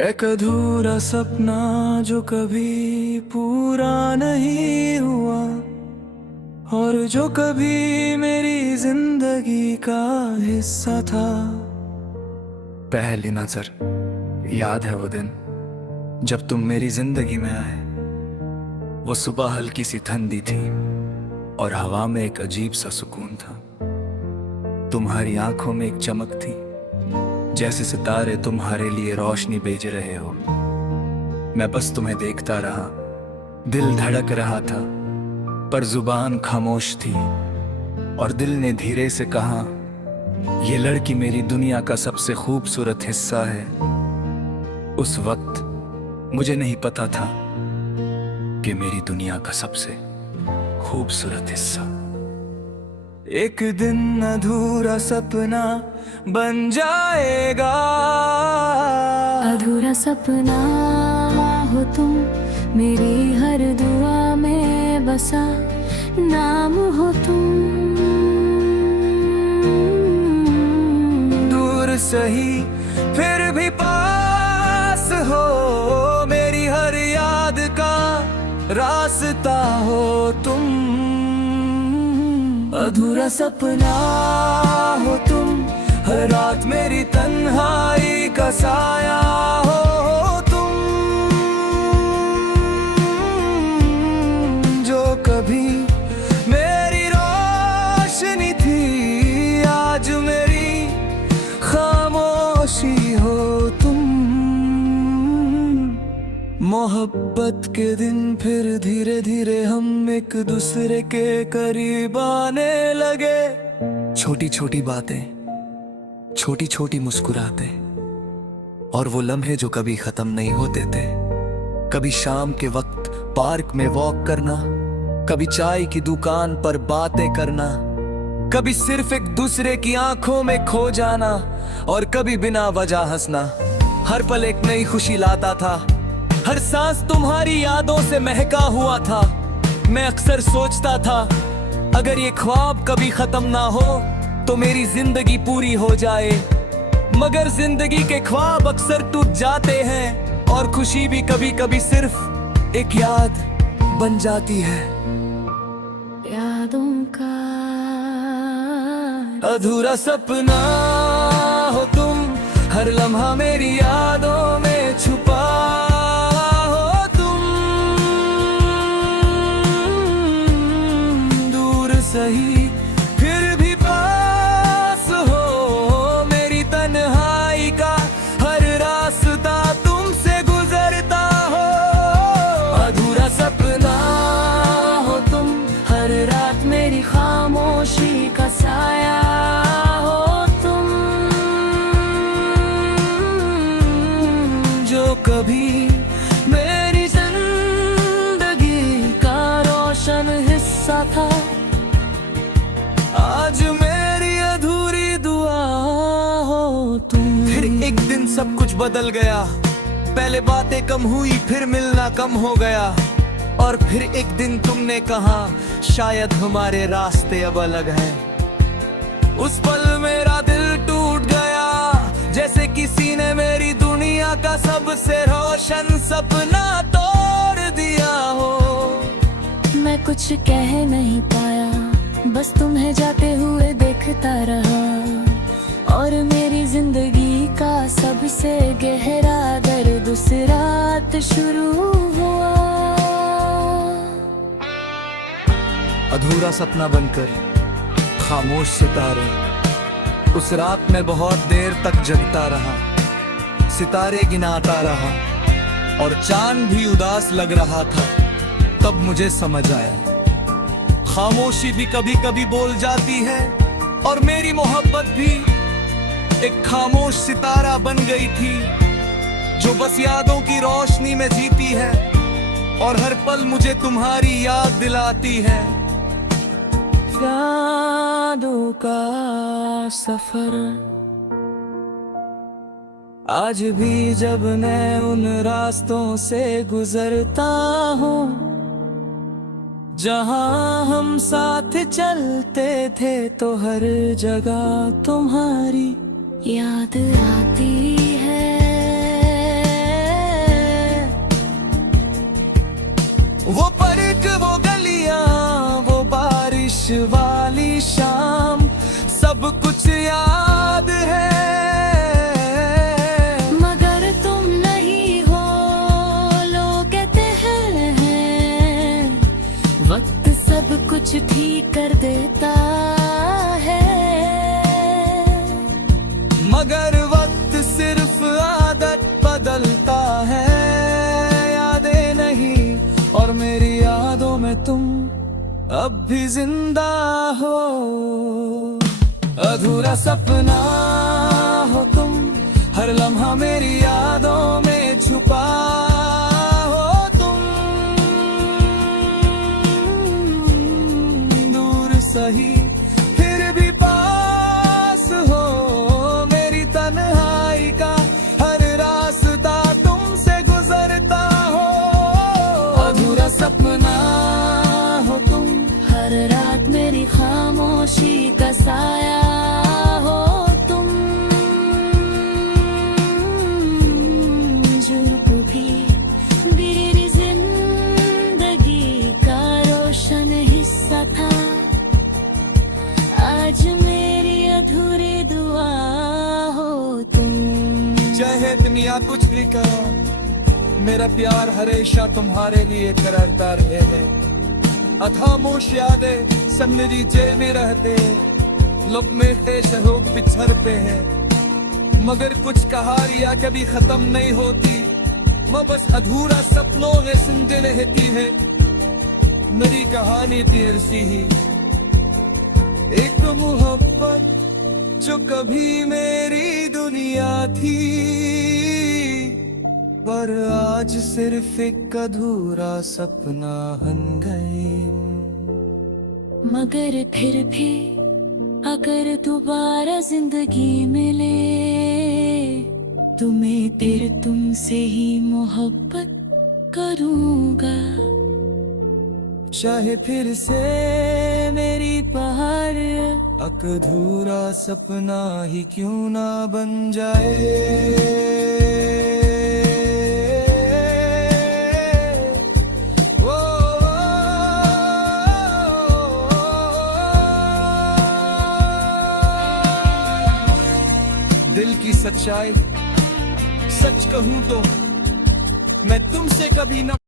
एक अधूरा सपना जो कभी पूरा नहीं हुआ और जो कभी मेरी जिंदगी का हिस्सा था। पहली नजर, याद है वो दिन जब तुम मेरी जिंदगी में आए। वो सुबह हल्की सी ठंडी थी और हवा में एक अजीब सा सुकून था। तुम्हारी आंखों में एक चमक थी, जैसे सितारे तुम्हारे लिए रोशनी भेज रहे हो। मैं बस तुम्हें देखता रहा, दिल धड़क रहा था पर जुबान खामोश थी। और दिल ने धीरे से कहा, ये लड़की मेरी दुनिया का सबसे खूबसूरत हिस्सा है। उस वक्त मुझे नहीं पता था कि मेरी दुनिया का सबसे खूबसूरत हिस्सा एक दिन अधूरा सपना बन जाएगा। अधूरा सपना हो तुम, मेरी हर दुआ में बसा नाम हो तुम। दूर सही फिर भी पास हो, मेरी हर याद का रास्ता हो तुम। अधूरा सपना हो तुम, हर रात मेरी तन्हाई का साया हो तुम। जो कभी मेरी रोशनी थी, आज मेरी खामोशी हो तुम। मोहब्बत के दिन फिर धीरे धीरे हम एक दूसरे के करीब आने लगे। छोटी छोटी बातें, छोटी छोटी मुस्कुराते और वो लम्हे जो कभी खत्म नहीं होते थे। कभी शाम के वक्त पार्क में वॉक करना, कभी चाय की दुकान पर बातें करना, कभी सिर्फ एक दूसरे की आंखों में खो जाना और कभी बिना वजह हंसना। हर पल एक नई खुशी लाता था, हर सांस तुम्हारी यादों से महका हुआ था। मैं अक्सर सोचता था, अगर ये ख्वाब कभी खत्म ना हो तो मेरी जिंदगी पूरी हो जाए। मगर जिंदगी के ख्वाब अक्सर टूट जाते हैं और खुशी भी कभी कभी सिर्फ एक याद बन जाती है। यादों का अधूरा सपना हो तुम, हर लम्हा मेरी यादों में छुपा हो तुम। दूर सही फिर भी पास हो, मेरी तन्हाई का हर रास्ता तुमसे गुजरता हो। अधूरा सपना हो तुम, हर रात मेरी खामोशी का साया हो तुम। जो कभी मेरी जिंदगी का रोशन हिस्सा था, आज मेरी अधूरी दुआ हो तुम। फिर एक दिन सब कुछ बदल गया, पहले बातें कम हुई, फिर मिलना कम हो गया। और फिर एक दिन तुमने कहा, शायद हमारे रास्ते अब अलग हैं। उस पल मेरा दिल टूट गया, जैसे किसी ने मेरी दुनिया का सबसे रोशन सपना तोड़ दिया हो। मैं कुछ कह नहीं पाया, बस तुम्हें जाते हुए देखता रहा। और मेरी जिंदगी का सबसे गहरा दर्द उस रात शुरू हुआ। अधूरा सपना बनकर खामोश सितारे, उस रात में बहुत देर तक जगता रहा। सितारे गिनाता रहा और चांद भी उदास लग रहा था। तब मुझे समझ आया, खामोशी भी कभी कभी बोल जाती है। और मेरी मोहब्बत भी एक खामोश सितारा बन गई थी, जो बस यादों की रोशनी में जीती है और हर पल मुझे तुम्हारी याद दिलाती है। यादों का सफर आज भी जब मैं उन रास्तों से गुजरता हूँ, जहाँ हम साथ चलते थे, तो हर जगह तुम्हारी याद आती है। वाली शाम सब कुछ याद है, मगर तुम नहीं हो, लोग कहते हैं वक्त सब कुछ ठीक कर देता है, मगर वक्त सिर्फ आदत बदलता है, यादें नहीं और मेरी यादों में तुम अब भी जिंदा हो, अधूरा सपना हो तुम, हर लम्हा मेरी यादों में छुपा हो तुम, दूर सही फिर भी पास हो, मेरी तन्हाई का हर रास्ता तुमसे गुजरता हो, अधूरा सपना हो तुम, हर रात मेरी खामोशी का साया हो तुम, जो भी मेरी जिंदगी का रोशन हिस्सा था, आज मेरी अधूरी दुआ हो तुम। चाहे दुनिया कुछ भी कहो, मेरा प्यार हमेशा तुम्हारे लिए करता रहे है, अथामोश यादें सब मेरी जेल में रहते हैं, लुप में ख्वाहिश हो बिछड़ते हैं, मगर कुछ कहानियां कभी खत्म नहीं होती, मैं बस अधूरा सपनों में जिंदा रहती है, मेरी कहानी तेरे सी ही, एक मोहब्बत जो कभी मेरी दुनिया थी, पर आज सिर्फ एक अधूरा सपना बन गई, मगर फिर भी अगर दोबारा जिंदगी मिले, तुम्हें फिर तुमसे ही मोहब्बत करूंगा, चाहे फिर से मेरी बाहर अधूरा सपना ही क्यों ना बन जाए। दिल की सच्चाई सच कहूं तो मैं तुमसे कभी न